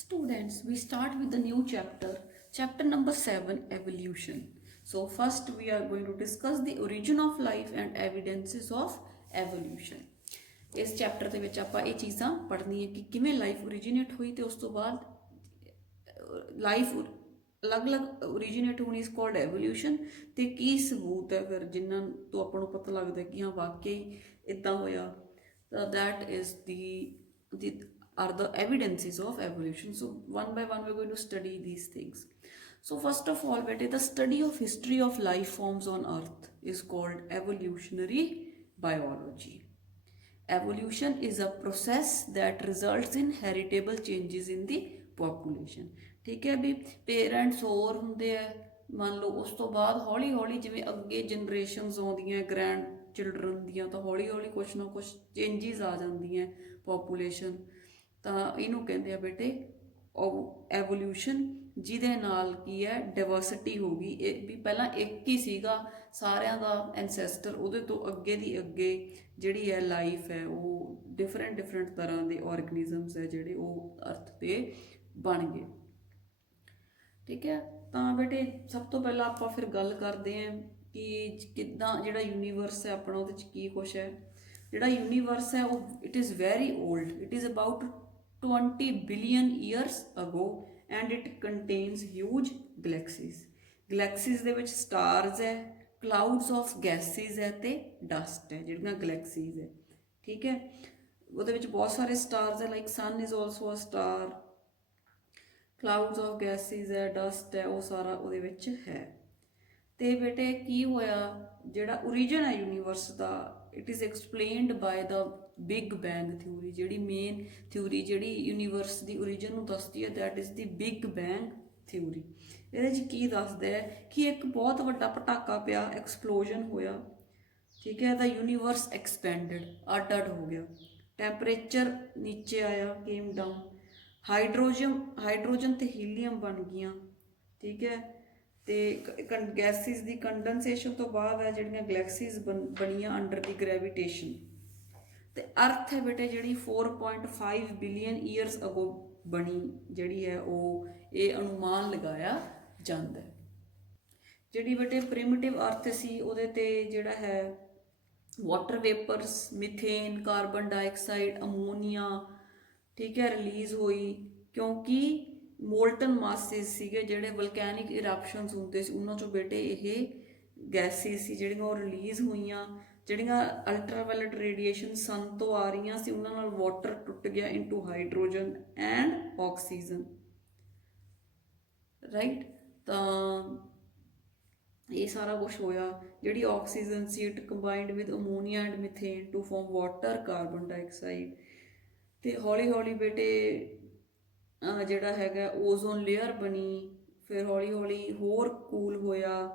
Students, we start with the new chapter number 7, evolution. So, first we are going to discuss the origin of life and evidences of evolution. ਇਸ chapter ਦੇ ਵਿੱਚ ਆਪਾਂ ਇਹ ਚੀਜ਼ਾਂ ਪੜ੍ਹਨੀਆਂ ਕਿ ਕਿਵੇਂ ਲਾਈਫ ਓਰੀਜੀਨੇਟ ਹੋਈ ਤੇ ਉਸ ਤੋਂ ਬਾਅਦ ਲਾਈਫ ਅਲੱਗ-ਅਲੱਗ ਓਰੀਜੀਨੇਟ ਹੋਣੀ ਇਸ ਕਾਲਡ ਐਵੋਲੂਸ਼ਨ ਤੇ ਕੀ ਸਬੂਤ ਹੈ ਫਿਰ ਜਿਨ੍ਹਾਂ ਤੋਂ ਆਪਾਂ ਨੂੰ ਪਤਾ ਲੱਗਦਾ ਕਿ ਹਾਂ ਵਾਕਈ ਇਦਾਂ ਹੋਇਆ ਤਾਂ that is the are the evidences of evolution. So one by one we're going to study these things. So first of all, bete, the study of history of life forms on earth is called evolutionary biology. Evolution is a process that results in heritable changes in the population. ठीक है भी parents और ਹੁੰਦੇ ਆ ਮੰਨ ਲਓ ਉਸ ਤੋਂ ਬਾਅਦ ਹੌਲੀ ਹੌਲੀ ਜਿਵੇਂ ਅੱਗੇ ਜਨਰੇਸ਼ਨਸ ਆਉਂਦੀਆਂ ਗ੍ਰੈਂਡ ਚਿਲਡਰਨ ਦੀਆਂ ਤਾਂ ਹੌਲੀ ਹੌਲੀ ਕੁਛ ਨਾ ਕੁਛ ਚੇਂਜਸ ਆ ਜਾਂਦੀਆਂ ਪੋਪੂਲੇਸ਼ਨ ਤਾਂ ਇਹਨੂੰ ਕਹਿੰਦੇ ਆ ਬੇਟੇ ਐਵੋਲੂਸ਼ਨ ਜਿਹਦੇ ਨਾਲ ਕੀ ਹੈ ਡਾਇਵਰਸਿਟੀ ਹੋ ਗਈ ਇਹ ਵੀ ਪਹਿਲਾਂ ਇੱਕ ਹੀ ਸੀਗਾ ਸਾਰਿਆਂ ਦਾ ਐਨਸੈਸਟਰ ਉਹਦੇ ਤੋਂ ਅੱਗੇ ਦੀ ਅੱਗੇ ਜਿਹੜੀ ਹੈ ਲਾਈਫ ਹੈ ਉਹ ਡਿਫਰੈਂਟ ਤਰ੍ਹਾਂ ਦੇ ਆਰਗੈਨਿਜ਼ਮਸ ਹੈ ਜਿਹੜੇ ਉਹ ਅਰਥ 'ਤੇ ਬਣ ਗਏ ਠੀਕ ਹੈ ਤਾਂ ਬੇਟੇ ਸਭ ਤੋਂ ਪਹਿਲਾਂ ਆਪਾਂ ਫਿਰ ਗੱਲ ਕਰਦੇ ਹਾਂ ਕਿ ਕਿੱਦਾਂ ਜਿਹੜਾ ਯੂਨੀਵਰਸ ਹੈ ਆਪਣਾ ਉਹਦੇ 'ਚ ਕੀ ਕੁਛ ਹੈ ਜਿਹੜਾ ਯੂਨੀਵਰਸ ਹੈ ਉਹ it is very old it is about 20 billion years ago and it contains huge galaxies ਦੇ ਵਿੱਚ ਸਟਾਰਸ ਹੈ ਕਲਾਊਡਸ ਆਫ ਗੈਸਿਸ ਹੈ ਤੇ ਡਸਟ ਹੈ ਜਿਹੜੀਆਂ ਗਲੈਕਸੀਜ਼ ਹੈ ਠੀਕ ਹੈ ਉਹਦੇ ਵਿੱਚ ਬਹੁਤ ਸਾਰੇ ਸਟਾਰਸ ਹੈ like sun is also a star clouds of gases ਹੈ ਡਸਟ ਹੈ ਉਹ ਸਾਰਾ ਉਹਦੇ ਵਿੱਚ ਹੈ ਤੇ ਬੇਟੇ ਕੀ ਹੋਇਆ ਜਿਹੜਾ ਓਰੀਜਨ ਹੈ ਯੂਨੀਵਰਸ ਦਾ it is explained by the big bang theory ਜਿਹੜੀ ਮੇਨ ਥਿਊਰੀ ਜਿਹੜੀ ਯੂਨੀਵਰਸ ਦੀ ਓਰੀਜਨ ਨੂੰ ਦੱਸਦੀ ਹੈ that is the big bang theory ਇਹਦੇ 'ਚ ਕੀ ਦੱਸਦਾ ਹੈ ਕਿ ਇੱਕ ਬਹੁਤ ਵੱਡਾ ਪਟਾਕਾ ਪਿਆ ਐਕਸਪਲੋਜਨ ਹੋਇਆ ਠੀਕ ਹੈ ਦਾ ਯੂਨੀਵਰਸ ਐਕਸਪੈਂਡਡ ਅੱਡ ਹੋ ਗਿਆ ਟੈਂਪਰੇਚਰ ਨੀਚੇ ਆਇਆ ਕੇਮ ਡਾਊਨ ਹਾਈਡਰੋਜਨ ਤੇ ਹੀਲੀਅਮ ਬਣ ਗਈਆਂ ਠੀਕ ਹੈ ਤੇ ਗੈਸਿਸ ਦੀ ਕੰਡੈਂਸੇਸ਼ਨ ਤੋਂ ਬਾਅਦ ਹੈ ਜਿਹੜੀਆਂ ਗਲੈਕਸੀਜ਼ ਬਣੀਆਂ ਅੰਡਰ ਦੀ ਗ੍ਰੈਵੀਟੇਸ਼ਨ ਤੇ ਅਰਥ ਹੈ ਬੇਟੇ ਜਿਹੜੀ 4.5 ਬਿਲੀਅਨ ਈਅਰਸ ਅਗੋ ਬਣੀ ਜਿਹੜੀ ਹੈ ਉਹ ਇਹ ਅਨੁਮਾਨ ਲਗਾਇਆ ਜਾਂਦਾ ਹੈ ਜਿਹੜੀ ਬੇਟੇ ਪ੍ਰਿਮਿਟਿਵ ਅਰਥ ਸੀ ਉਹਦੇ ਤੇ ਜਿਹੜਾ ਹੈ water vapours methane carbon dioxide ammonia ਠੀਕ ਹੈ ਰਿਲੀਜ਼ ਹੋਈ ਕਿਉਂਕਿ ਮੋਲਟਨ ਮਾਸਿਸ ਸੀਗੇ ਜਿਹੜੇ ਵਲਕੈਨਿਕ ਇਰਪਸ਼ਨਸ ਹੁੰਦੇ ਸੀ ਉਹਨਾਂ 'ਚੋਂ ਬੇਟੇ ਇਹ ਗੈਸਿਸ ਸੀ ਜਿਹੜੀਆਂ ਉਹ ਰਿਲੀਜ਼ ਹੋਈਆਂ ਜਿਹੜੀਆਂ ਅਲਟਰਾਵਾਇਲਟ ਰੇਡੀਏਸ਼ਨ ਸਨ ਤੋਂ ਆ ਰਹੀਆਂ ਸੀ ਉਹਨਾਂ ਨਾਲ ਵਾਟਰ ਟੁੱਟ ਗਿਆ into hydrogen and oxygen right ਤਾਂ ਇਹ ਸਾਰਾ ਕੁਝ ਹੋਇਆ ਜਿਹੜੀ ਆਕਸੀਜਨ ਸੀ it combined with ammonia and methane to form water carbon dioxide ਤੇ ਹੌਲੀ ਹੌਲੀ ਬੇਟੇ ਜਿਹੜਾ ਹੈਗਾ ਓਜ਼ੋਨ ਲੇਅਰ ਬਣੀ ਫਿਰ ਹੌਲੀ ਹੌਲੀ ਹੋਰ ਕੂਲ ਹੋਇਆ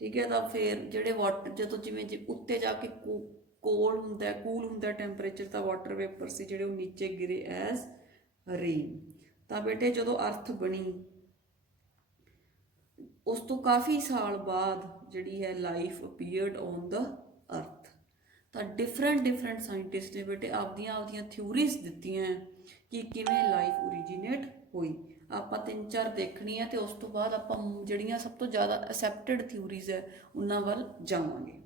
ਠੀਕ ਹੈ ਤਾਂ ਫਿਰ ਜਿਹੜੇ ਵਾਟਰ ਜਦੋਂ ਜਿਵੇਂ ਉੱਤੇ ਜਾ ਕੇ ਕੂਲ ਹੁੰਦਾ ਟੈਂਪਰੇਚਰ ਤਾਂ ਵਾਟਰ ਵੇਪਰ ਸੀ ਜਿਹੜੇ ਉਹ ਨੀਚੇ ਗਿਰੇ ਐਜ਼ ਰੇਨ ਤਾਂ ਬੇਟੇ ਜਦੋਂ ਅਰਥ ਬਣੀ ਉਸ ਤੋਂ ਕਾਫੀ ਸਾਲ ਬਾਅਦ ਜਿਹੜੀ ਹੈ ਲਾਈਫ ਅਪੀਅਰਡ ਔਨ ਦ ਅਰਥ ਤਾਂ ਡਿਫਰੈਂਟ ਸਾਇੰਟਿਸਟ ਨੇ ਬੇਟੇ ਆਪਦੀਆਂ ਥਿਊਰੀਜ਼ ਦਿੱਤੀਆਂ ਕਿ ਕਿਵੇਂ ਲਾਈਫ ਓਰੀਜੀਨੇਟ ਹੋਈ ਆਪਾਂ 3-4 ਦੇਖਣੀਆਂ ਤੇ ਉਸ ਤੋਂ ਬਾਅਦ ਆਪਾਂ ਜਿਹੜੀਆਂ ਸਭ ਤੋਂ ਜ਼ਿਆਦਾ ਅਸੈਪਟਡ ਥਿਊਰੀਜ਼ ਹੈ ਉਹਨਾਂ ਵੱਲ ਜਾਵਾਂਗੇ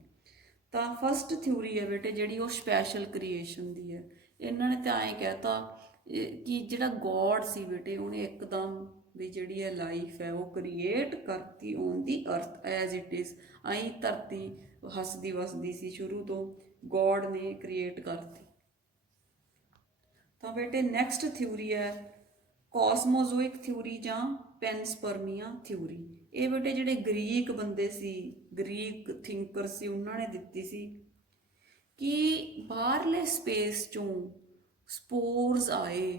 ਤਾਂ ਫਸਟ ਥਿਊਰੀ ਹੈ ਬੇਟੇ ਜਿਹੜੀ ਉਹ ਸਪੈਸ਼ਲ ਕ੍ਰੀਏਸ਼ਨ ਦੀ ਹੈ ਇਹਨਾਂ ਨੇ ਤਾਂ ਐਂ ਕਹਿਤਾ ਕਿ ਜਿਹੜਾ ਗੋਡ ਸੀ ਬੇਟੇ ਉਹਨੇ ਇੱਕਦਮ ਵੀ ਜਿਹੜੀ ਹੈ ਲਾਈਫ ਹੈ ਉਹ ਕ੍ਰੀਏਟ ਕਰਤੀ ਔਨ ਦੀ ਅਰਥ ਐਜ਼ ਇਟ ਇਜ਼ ਆਈ ਧਰਤੀ ਹੱਸਦੀ ਵਸਦੀ ਸੀ ਸ਼ੁਰੂ ਤੋਂ ਗੋਡ ਨੇ ਕ੍ਰੀਏਟ ਕਰਤੀ ਤਾਂ ਬੇਟੇ ਨੈਕਸਟ ਥਿਊਰੀ ਹੈ ਕਾਸਮੋਜ਼ੋਇਕ ਥਿਊਰੀ ਜਾਂ ਪੈਨਸਪਰਮੀਆ ਥਿਊਰੀ ਇਹ ਬੇਟੇ ਜਿਹੜੇ ਗ੍ਰੀਕ ਬੰਦੇ ਸੀ ਗ੍ਰੀਕ ਥਿੰਕਰ ਸੀ ਉਹਨਾਂ ਨੇ ਦਿੱਤੀ ਸੀ ਕਿ ਬਾਹਰਲੇ ਸਪੇਸ ਚੋਂ ਸਪੋਰਸ ਆਏ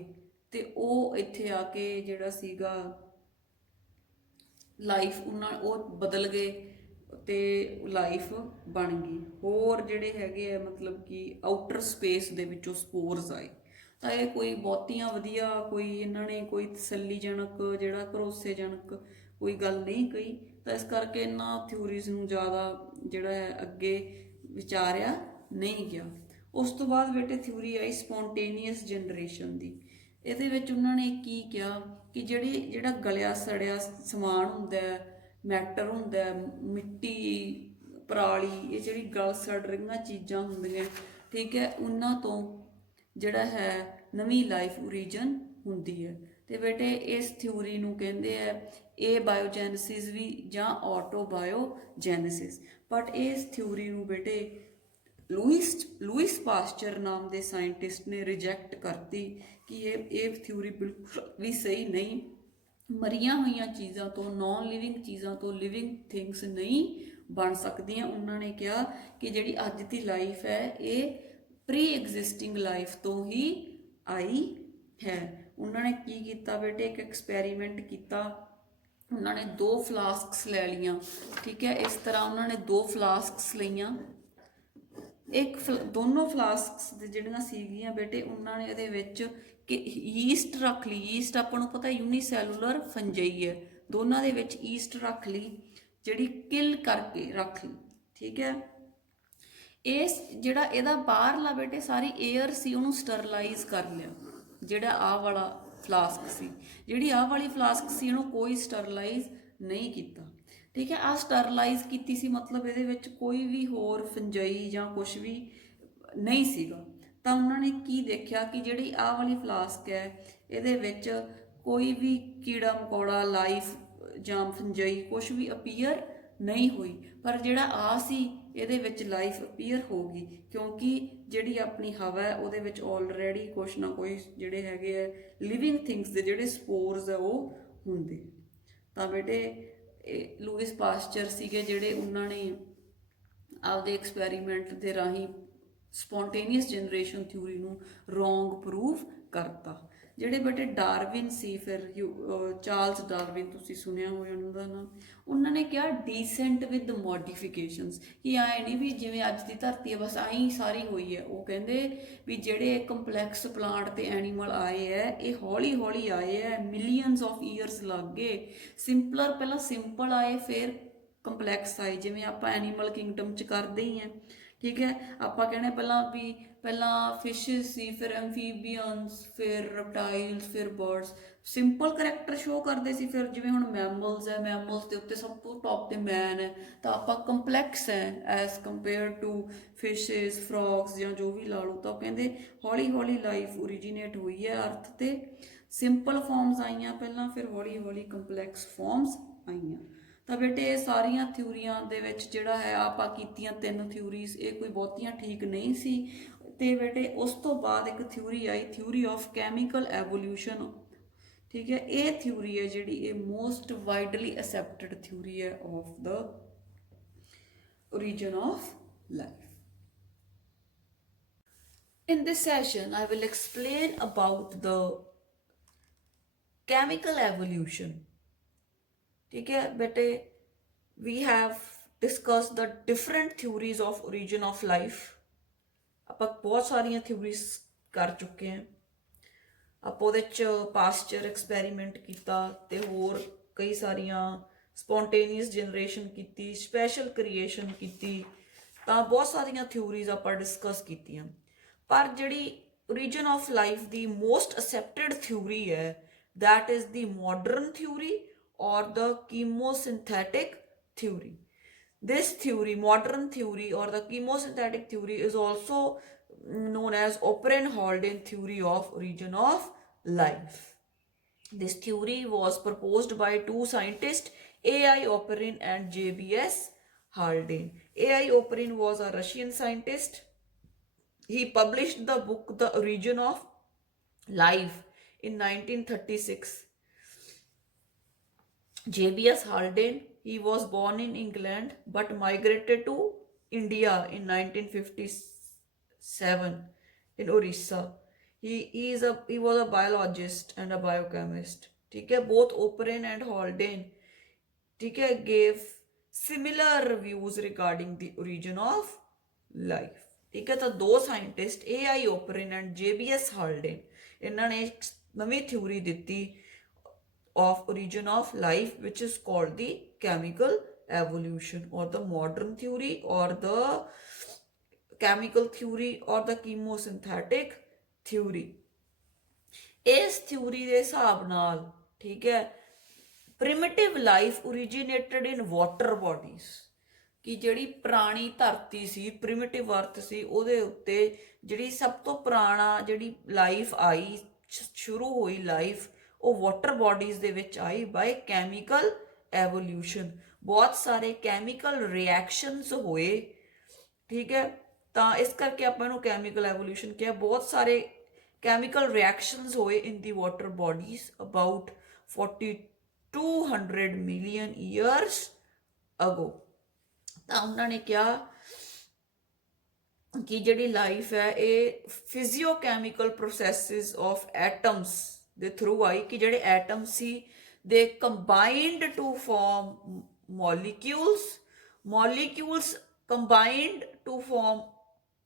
ਤੇ ਉਹ ਇੱਥੇ ਆ ਕੇ ਜਿਹੜਾ ਸੀਗਾ ਲਾਈਫ ਉਹ ਬਦਲ ਗਏ ਤੇ ਲਾਈਫ ਬਣ ਗਈ ਹੋਰ ਜਿਹੜੇ ਹੈਗੇ ਆ ਮਤਲਬ ਕਿ ਆਊਟਰ ਸਪੇਸ ਦੇ ਵਿੱਚੋਂ ਸਪੋਰਸ ਆਏ ਤਾਂ ਇਹ ਕੋਈ ਬਹੁਤੀਆਂ ਵਧੀਆ ਕੋਈ ਇਹਨਾਂ ਨੇ ਕੋਈ ਤਸੱਲੀਜਨਕ ਜਿਹੜਾ ਭਰੋਸੇਜਨਕ ਕੋਈ ਗੱਲ ਨਹੀਂ ਕਹੀ ਤਾਂ ਇਸ ਕਰਕੇ ਇਹਨਾਂ ਥਿਊਰੀਜ਼ ਨੂੰ ਜ਼ਿਆਦਾ ਜਿਹੜਾ ਹੈ ਅੱਗੇ ਵਿਚਾਰਿਆ ਨਹੀਂ ਗਿਆ ਉਸ ਤੋਂ ਬਾਅਦ ਬੇਟੇ ਥਿਊਰੀ ਆਈ ਸਪੌਂਟੇਨੀਅਸ ਜਨਰੇਸ਼ਨ ਦੀ ਇਹਦੇ ਵਿੱਚ ਉਹਨਾਂ ਨੇ ਕੀ ਕਿਹਾ ਕਿ ਜਿਹੜਾ ਗਲਿਆ ਸੜਿਆ ਸਮਾਨ ਹੁੰਦਾ ਮੈਟਰ ਹੁੰਦਾ ਮਿੱਟੀ ਪਰਾਲੀ ਇਹ ਜਿਹੜੀ ਗਲ ਸੜ ਰਹੀਆਂ ਚੀਜ਼ਾਂ ਹੁੰਦੀਆਂ ਠੀਕ ਹੈ ਉਹਨਾਂ ਤੋਂ ਜਿਹੜਾ ਹੈ ਨਵੀਂ ਲਾਈਫ ਓਰੀਜਨ ਹੁੰਦੀ ਹੈ। ਤੇ ਬੇਟੇ ਇਸ ਥਿਊਰੀ ਨੂੰ ਕਹਿੰਦੇ ਆ ਇਹ ਬਾਇਓਜੈਨਸਿਸ ਵੀ ਜਾਂ ਆਟੋਬਾਇਓਜੈਨਸਿਸ। ਬਟ ਇਸ ਥਿਊਰੀ ਨੂੰ ਬੇਟੇ ਲੂਇਸ ਪਾਸਚਰ ਨਾਮ ਦੇ ਸਾਇੰਟਿਸਟ ਨੇ ਰਿਜੈਕਟ ਕਰਤੀ ਕਿ ਇਹ ਥਿਊਰੀ ਬਿਲਕੁਲ ਵੀ ਸਹੀ ਨਹੀਂ। ਮਰੀਆਂ ਹੋਈਆਂ ਚੀਜ਼ਾਂ ਤੋਂ ਨੌਨ ਲਿਵਿੰਗ ਚੀਜ਼ਾਂ ਤੋਂ ਲਿਵਿੰਗ ਥਿੰਗਸ ਨਹੀਂ ਬਣ ਸਕਦੀਆਂ। ਉਹਨਾਂ ਨੇ ਕਿਹਾ ਕਿ ਜਿਹੜੀ ਅੱਜ ਦੀ ਲਾਈਫ ਹੈ ਇਹ ਪ੍ਰੀ ਐਗਜ਼ਿਸਟਿੰਗ ਲਾਈਫ ਤੋਂ ਹੀ ਆਈ ਹੈ। ਉਹਨਾਂ ਨੇ ਕੀ ਕੀਤਾ ਬੇਟੇ ਇੱਕ ਐਕਸਪੈਰੀਮੈਂਟ ਕੀਤਾ। ਉਹਨਾਂ ਨੇ 2 ਫਲਾਸਕਸ ਲੈ ਲੀਆਂ ਠੀਕ ਹੈ। ਇਸ ਤਰ੍ਹਾਂ ਉਹਨਾਂ ਨੇ 2 ਫਲਾਸਕਸ ਲਈਆਂ। ਦੋਨੋਂ ਫਲਾਸਕਸ ਦੇ ਜਿਹੜੀਆਂ ਸੀਗੀਆਂ ਬੇਟੇ ਉਹਨਾਂ ਨੇ ਇਹਦੇ ਵਿੱਚ ਕਿ ਈਸਟ ਰੱਖ ਲਈ। ਈਸਟ ਆਪਾਂ ਨੂੰ ਪਤਾ ਯੂਨੀਸੈਲੂਲਰ ਫੰਜਾਈ ਹੈ। ਦੋਨਾਂ ਦੇ ਵਿੱਚ ਈਸਟ ਰੱਖ ਲਈ ਜਿਹੜੀ ਕਿਲ ਕਰਕੇ ਰੱਖ ਲਈ ਠੀਕ ਹੈ। ਇਸ ਜਿਹੜਾ ਇਹਦਾ ਬਾਹਰਲਾ ਬੇਟੇ ਸਾਰੀ ਏਅਰ ਸੀ ਉਹਨੂੰ ਸਟਰਲਾਈਜ਼ ਕਰ ਲਿਆ। ਜਿਹੜਾ ਆਹ ਵਾਲਾ ਫਲਾਸਕ ਸੀ ਜਿਹੜੀ ਆਹ ਵਾਲੀ ਫਲਾਸਕ ਸੀ ਇਹਨੂੰ ਕੋਈ ਸਟਰਲਾਈਜ਼ ਨਹੀਂ ਕੀਤਾ ਠੀਕ ਹੈ। ਆਹ ਸਟਰਲਾਈਜ਼ ਕੀਤੀ ਸੀ ਮਤਲਬ ਇਹਦੇ ਵਿੱਚ ਕੋਈ ਵੀ ਹੋਰ ਫੰਜਾਈ ਜਾਂ ਕੁਝ ਵੀ ਨਹੀਂ ਸੀਗਾ। ਤਾਂ ਉਹਨਾਂ ਨੇ ਕੀ ਦੇਖਿਆ ਕਿ ਜਿਹੜੀ ਆਹ ਵਾਲੀ ਫਲਾਸਕ ਹੈ ਇਹਦੇ ਵਿੱਚ ਕੋਈ ਵੀ ਕੀੜਾ ਮਕੌੜਾ ਲਾਈਫ ਜਾਂ ਫੰਜਾਈ ਕੁਝ ਵੀ ਅਪੀਅਰ ਨਹੀਂ ਹੋਈ। ਪਰ ਜਿਹੜਾ ਆ ਸੀ ਇਹਦੇ ਵਿੱਚ ਲਾਈਫ ਅਪੀਅਰ ਹੋ ਗਈ ਕਿਉਂਕਿ ਜਿਹੜੀ ਆਪਣੀ ਹਵਾ ਹੈ ਉਹਦੇ ਵਿੱਚ ਆਲਰੇਡੀ ਕੁਛ ਨਾ ਕੋਈ ਜਿਹੜੇ ਹੈਗੇ ਆ ਲਿਵਿੰਗ ਥਿੰਗਸ ਦੇ ਜਿਹੜੇ ਸਪੋਰਸ ਆ ਉਹ ਹੁੰਦੇ। ਤਾਂ ਬੇਟੇ ਲੂਇਸ ਪਾਸਚਰ ਸੀਗੇ ਜਿਹੜੇ ਉਹਨਾਂ ਨੇ ਆਪਦੇ ਐਕਸਪੈਰੀਮੈਂਟ ਦੇ ਰਾਹੀਂ ਸਪੌਂਟੇਨੀਅਸ ਜਨਰੇਸ਼ਨ ਥਿਊਰੀ ਨੂੰ ਰੋਂਗ ਪ੍ਰੂਵ ਕਰਤਾ। ਜਿਹੜੇ ਬੇਟੇ ਡਾਰਵਿਨ ਸੀ ਫਿਰ ਚਾਰਲਸ ਡਾਰਵਿਨ ਤੁਸੀਂ ਸੁਣਿਆ ਹੋਇਆ ਉਹਨਾਂ ਦਾ ਨਾਮ। ਉਹਨਾਂ ਨੇ ਕਿਹਾ ਡੀਸੈਂਟ ਵਿਦ ਮੋਡੀਫਿਕੇਸ਼ਨਸ ਕਿ ਆਏ ਨਹੀਂ ਵੀ ਜਿਵੇਂ ਅੱਜ ਦੀ ਧਰਤੀ ਹੈ ਬਸ ਆਈ ਸਾਰੀ ਹੋਈ ਹੈ। ਉਹ ਕਹਿੰਦੇ ਵੀ ਜਿਹੜੇ ਕੰਪਲੈਕਸ ਪਲਾਂਟ ਤੇ ਐਨੀਮਲ ਆਏ ਹੈ ਇਹ ਹੌਲੀ ਹੌਲੀ ਆਏ ਹੈ ਮਿਲੀਅਨਸ ਆਫ ਈਅਰਸ ਲੱਗ ਗਏ। ਸਿੰਪਲਰ ਪਹਿਲਾਂ ਸਿੰਪਲ ਆਏ ਫਿਰ ਕੰਪਲੈਕਸ ਆਏ ਜਿਵੇਂ ਆਪਾਂ ਐਨੀਮਲ ਕਿੰਗਡਮ 'ਚ ਕਰਦੇ ਹੀ ਹਾਂ ਠੀਕ ਹੈ। ਆਪਾਂ ਕਹਿੰਦੇ ਪਹਿਲਾਂ ਫਿਸ਼ਿਸ ਸੀ ਫਿਰ ਐਮਫੀਬੀਅਨਸ ਫਿਰ ਰੈਪਟਾਈਲਸ ਫਿਰ ਬਰਡਸ ਸਿੰਪਲ ਕਰੈਕਟਰ ਸ਼ੋ ਕਰਦੇ ਸੀ। ਫਿਰ ਜਿਵੇਂ ਹੁਣ ਮੈਮਲਸ ਹੈ ਮੈਮਲਸ ਦੇ ਉੱਤੇ ਸਭ ਤੋਂ ਟੌਪ 'ਤੇ ਮੈਨ ਹੈ ਤਾਂ ਆਪਾਂ ਕੰਪਲੈਕਸ ਹੈ ਐਜ਼ ਕੰਪੇਅਰ ਟੂ ਫਿਸ਼ਿਸ ਫਰੌਗਸ ਜਾਂ ਜੋ ਵੀ ਲਾ ਲਓ। ਤਾਂ ਉਹ ਕਹਿੰਦੇ ਹੌਲੀ ਹੌਲੀ ਲਾਈਫ ਓਰੀਜੀਨੇਟ ਹੋਈ ਹੈ ਅਰਥ 'ਤੇ ਸਿੰਪਲ ਫਾਰਮਸ ਆਈਆਂ ਪਹਿਲਾਂ ਫਿਰ ਹੌਲੀ ਹੌਲੀ ਕੰਪਲੈਕਸ ਫਾਰਮਸ ਆਈਆਂ। ਤਾਂ ਬੇਟੇ ਇਹ ਸਾਰੀਆਂ ਥਿਊਰੀਆਂ ਦੇ ਵਿੱਚ ਜਿਹੜਾ ਹੈ ਆਪਾਂ ਕੀਤੀਆਂ 3 ਥਿਊਰੀਜ਼ ਇਹ ਕੋਈ ਬਹੁਤੀਆਂ ਠੀਕ ਨਹੀਂ ਸੀ। ਤੇ ਬੇਟੇ ਉਸ ਤੋਂ ਬਾਅਦ ਇੱਕ theory I theory of chemical evolution ਠੀਕ ਹੈ। ਇਹ ਥਿਊਰੀ ਹੈ ਜਿਹੜੀ ਇਹ ਮੋਸਟ ਵਾਈਡਲੀ ਅਸੈਪਟਡ ਥਿਊਰੀ ਹੈ of the origin of life. In this session I will explain about the chemical evolution ठीक है बेटे। we have discussed the different theories of origin of life। ਆਪਾਂ ਬਹੁਤ ਸਾਰੀਆਂ ਥਿਊਰੀਜ਼ ਕਰ ਚੁੱਕੇ ਹਾਂ। ਆਪਾਂ ਉਹਦੇ 'ਚ ਪਾਸਚਰ ਐਕਸਪੈਰੀਮੈਂਟ ਕੀਤਾ ਤੇ ਹੋਰ ਕਈ ਸਾਰੀਆਂ ਸਪੌਂਟੇਨੀਅਸ ਜਨਰੇਸ਼ਨ ਕੀਤੀ ਸਪੈਸ਼ਲ ਕ੍ਰੀਏਸ਼ਨ ਕੀਤੀ ਤਾਂ ਬਹੁਤ ਸਾਰੀਆਂ ਥਿਊਰੀਜ਼ ਆਪਾਂ ਡਿਸਕਸ ਕੀਤੀਆਂ। ਪਰ ਜਿਹੜੀ origin of life the most accepted theory ਹੈ that is the modern theory or the chemosynthetic theory. This theory, modern theory or the chemosynthetic theory is also known as Oparin-Haldane theory of origin of life. This theory was proposed by 2 scientists, A.I. Oparin and J.B.S. Haldane. A.I. Oparin was a Russian scientist. He published the book The Origin of Life in 1936. J.B.S. Haldane, he was born in England but migrated to India in 1957 in Orissa. He was a biologist and a biochemist. ठीक है, both Oparin and Haldane ठीक है gave similar views regarding the origin of life. ठीक है, तो 2 scientist A.I. Oparin and J.B.S. Haldane इन्होंने एक नवी थ्योरी दी of origin of life which is called the chemical evolution or the modern theory or the chemical theory or the chemosynthetic theory. इस theory के हिसाब नाल, ठीक है, primitive life originated in water bodies, कि ਜਿਹੜੀ ਪੁਰਾਣੀ ਧਰਤੀ ਸੀ, ਪ੍ਰਿਮਿਟਿਵ ਅਰਥ ਸੀ, ਉਹਦੇ ਉੱਤੇ ਜਿਹੜੀ ਸਭ ਤੋਂ ਪੁਰਾਣਾ ਜਿਹੜੀ ਲਾਈਫ ਆਈ, ਸ਼ੁਰੂ ਹੋਈ ਲਾਈਫ, ਉਹ ਵਾਟਰ ਬॉडीज ਦੇ ਵਿੱਚ ਆਈ ਬਾਈ ਕੈਮੀਕਲ ਐਵੋਲਿਊਸ਼ਨ। ਬਹੁਤ ਸਾਰੇ ਕੈਮੀਕਲ ਰਿਐਕਸ਼ਨਸ ਹੋਏ, ਠੀਕ ਹੈ, ਤਾਂ ਇਸ ਕਰਕੇ ਆਪਾਂ ਇਹਨੂੰ ਕੈਮੀਕਲ ਐਵੋਲਿਊਸ਼ਨ ਕਿਹਾ। ਬਹੁਤ ਸਾਰੇ ਕੈਮੀਕਲ ਰਿਐਕਸ਼ਨਸ ਹੋਏ in the water bodies about 4200 million years ago. ਤਾਂ ਉਹਨਾਂ ਨੇ ਕਿਹਾ ਕਿ ਜਿਹੜੀ ਲਾਈਫ ਹੈ ਇਹ ਫਿਜ਼ੀਓਕੈਮੀਕਲ ਪ੍ਰੋਸੈਸਿਸ ਆਫ ਐਟਮਸ ਦੇ ਥਰੂ ਆਈ, ਕਿ ਜਿਹੜੇ ਐਟਮ ਸੀ ਦੇ combined to form molecules combined to form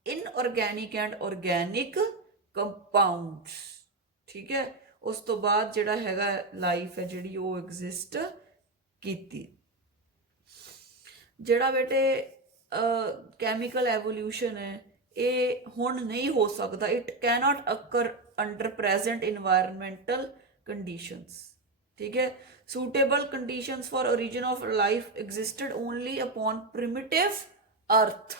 inorganic and organic compounds, ਠੀਕ ਹੈ। ਉਸ ਤੋਂ ਬਾਅਦ ਜਿਹੜਾ ਹੈਗਾ ਲਾਈਫ ਹੈ ਜਿਹੜੀ ਉਹ ਐਗਜ਼ਿਸਟ ਕੀਤੀ। ਜਿਹੜਾ ਬੇਟੇ ਕੈਮੀਕਲ ਐਵੋਲਿਊਸ਼ਨ ਹੈ ਇਹ ਹੁਣ ਨਹੀਂ ਹੋ ਸਕਦਾ, it cannot occur under present environmental conditions, ਠੀਕ ਹੈ। suitable conditions for origin of life existed only upon primitive earth।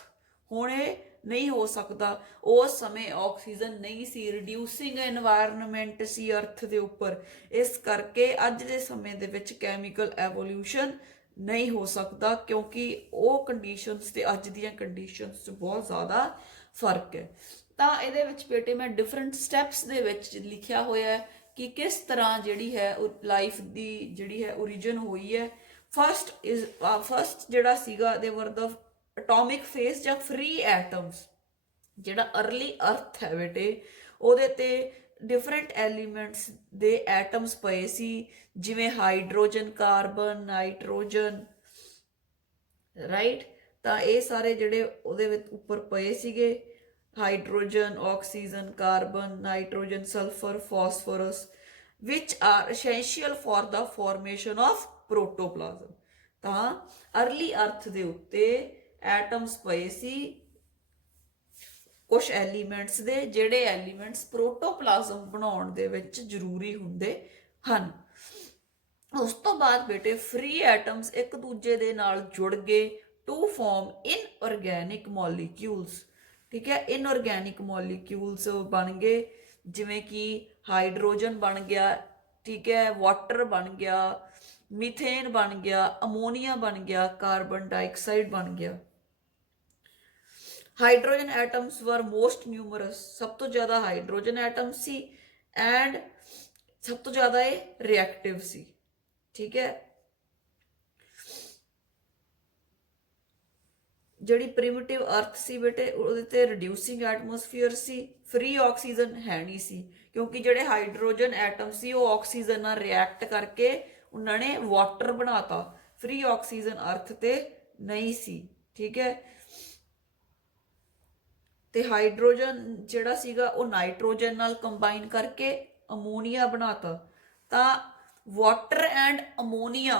ਹੁਣ ਇਹ ਨਹੀਂ ਹੋ ਸਕਦਾ, ਉਸ ਸਮੇਂ ਆਕਸੀਜਨ ਨਹੀਂ ਸੀ, ਰਿਡਿਊਸਿੰਗ এনवायरमेंट ਸੀ ਅਰਥ ਦੇ ਉੱਪਰ, ਇਸ ਕਰਕੇ ਅੱਜ ਦੇ ਸਮੇਂ ਦੇ ਵਿੱਚ ਕੈਮੀਕਲ ਐਵੋਲਿਊਸ਼ਨ नहीं हो सकता, क्योंकि वो कंडीशंस ते अज दियां कंडीशंस च बहुत ज़्यादा फर्क है। तो ये बेटे मैं डिफरेंट स्टैप्स दे विच लिखिया होया है कि किस तरह जिहड़ी है लाइफ दी जिहड़ी है ओरिजिन हुई है। फर्स्ट जिहड़ा सीगा दे वर द एटॉमिक फेस या फ्री एटम्स, जिहड़ा अर्ली अर्थ है बेटे ਉਹਦੇ ਤੇ डिफरेंट एलीमेंट्स दे एटम्स पए सी, जिवें हाइड्रोजन कार्बन नाइट्रोजन, राइट। तो ये सारे जिहड़े ਉਹਦੇ ਵਿੱਚ ਉੱਪਰ ਪਏ ਸੀਗੇ, hydrogen oxygen carbon nitrogen sulphur phosphorus, which are essential for the formation of protoplasm. ਤਾਂ अर्ली अर्थ ਦੇ ਉੱਤੇ एटम्स ਪਏ ਸੀ कुछ एलीमेंट्स दे, ਜਿਹੜੇ एलीमेंट्स प्रोटोप्लाज्म बनाउण ਦੇ ਵਿੱਚ ਜ਼ਰੂਰੀ ਹੁੰਦੇ ਹਨ। ਉਸ ਤੋਂ ਬਾਅਦ ਬੇਟੇ ਫ੍ਰੀ ਐਟਮਸ ਇੱਕ ਦੂਜੇ ਦੇ ਨਾਲ ਜੁੜ ਗਏ ਟੂ ਫਾਰਮ ਇਨਆਰਗੈਨਿਕ ਮੋਲੀਕਿਊਲਸ, ਠੀਕ ਹੈ। ਇਨਆਰਗੈਨਿਕ ਮੋਲੀਕਿਊਲਸ ਬਣ ਗਏ, ਜਿਵੇਂ ਕਿ ਹਾਈਡਰੋਜਨ ਬਣ ਗਿਆ, ਠੀਕ ਹੈ, ਵਾਟਰ ਬਣ ਗਿਆ, मीथेन बन गया, अमोनीया बन गया, कार्बन डाइऑक्साइड बन गया। हाइड्रोजन एटम्स वर मोस्ट न्यूमरस, सब तो ज़्यादा हाइड्रोजन एटम्स सी एंड सब तो ज़्यादा ये रिएक्टिव सी, ठीक है। ਜਿਹੜੀ ਪ੍ਰਿਮਿਟਿਵ ਅਰਥ ਸੀ ਬੇਟੇ ਉਹਦੇ ਤੇ ਰਿਡਿਊਸਿੰਗ ਐਟਮੋਸਫੀਅਰ ਸੀ, ਫ੍ਰੀ ਆਕਸੀਜਨ ਹੈ ਨਹੀਂ ਸੀ, ਕਿਉਂਕਿ ਜਿਹੜੇ ਹਾਈਡਰੋਜਨ ਐਟਮ ਸੀ ਉਹ ਆਕਸੀਜਨ ਨਾਲ ਰਿਐਕਟ ਕਰਕੇ ਉਹਨਾਂ ਨੇ ਵਾਟਰ ਬਣਾਤਾ, ਫ੍ਰੀ ਆਕਸੀਜਨ ਅਰਥ ਤੇ ਨਹੀਂ ਸੀ, ਠੀਕ ਹੈ। ਤੇ ਹਾਈਡਰੋਜਨ ਜਿਹੜਾ ਸੀਗਾ ਉਹ ਨਾਈਟ੍ਰੋਜਨ ਨਾਲ ਕੰਬਾਈਨ ਕਰਕੇ ਅਮੋਨੀਆ ਬਣਾਤਾ। ਤਾਂ water and ammonia